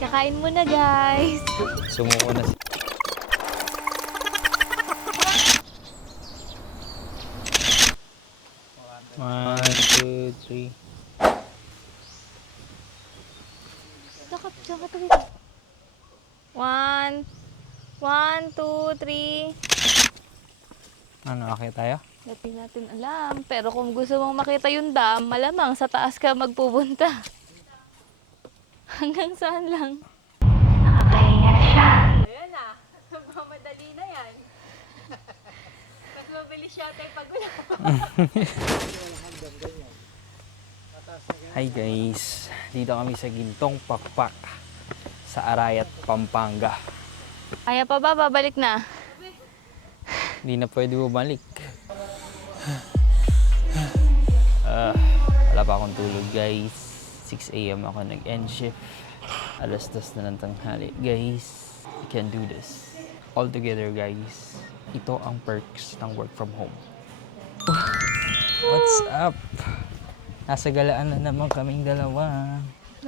Kakain muna, guys. Sumuko na. One, two, three. Tsaka dito. One, two, three. Ano, okay tayo? Hindi natin alam. Pero kung gusto mong makita yung dam, malamang sa taas ka magpupunta. Hanggang saan lang? Ayan na. Mamadali na yan. Mas mabilis siya tayo pag wala. Hi guys, dito kami sa Gintong Pakpak sa Arayat, Pampanga. Kaya pa ba? Babalik na. Hindi na pwede bumalik. Wala pa akong tulog guys. 6 AM ako nag-end shift. Alas 2 na ng tanghali. Guys, we can do this. All together guys. Ito ang perks ng work from home. What's up? Nasa galaan na naman kaming dalawa.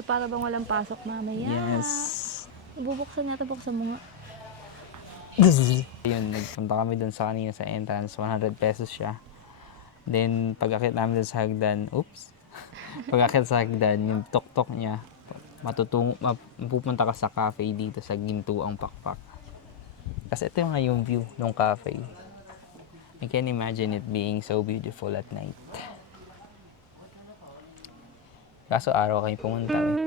Para bang walang pasok mamaya. Yes. Bubuksan nga ito, buksan mo nga. Yun, nagpunta kami dun sa kanina sa entrance. 100 pesos siya. Then, pag-akit namin dun sa hagdan, pag-akit sa hagdan, yung tok-tok niya, mapupunta ka sa cafe dito sa Gintuang Pakpak. Kasi ito nga yung view ng cafe. I can imagine it being so beautiful at night. Kaso araw kami pumunta eh.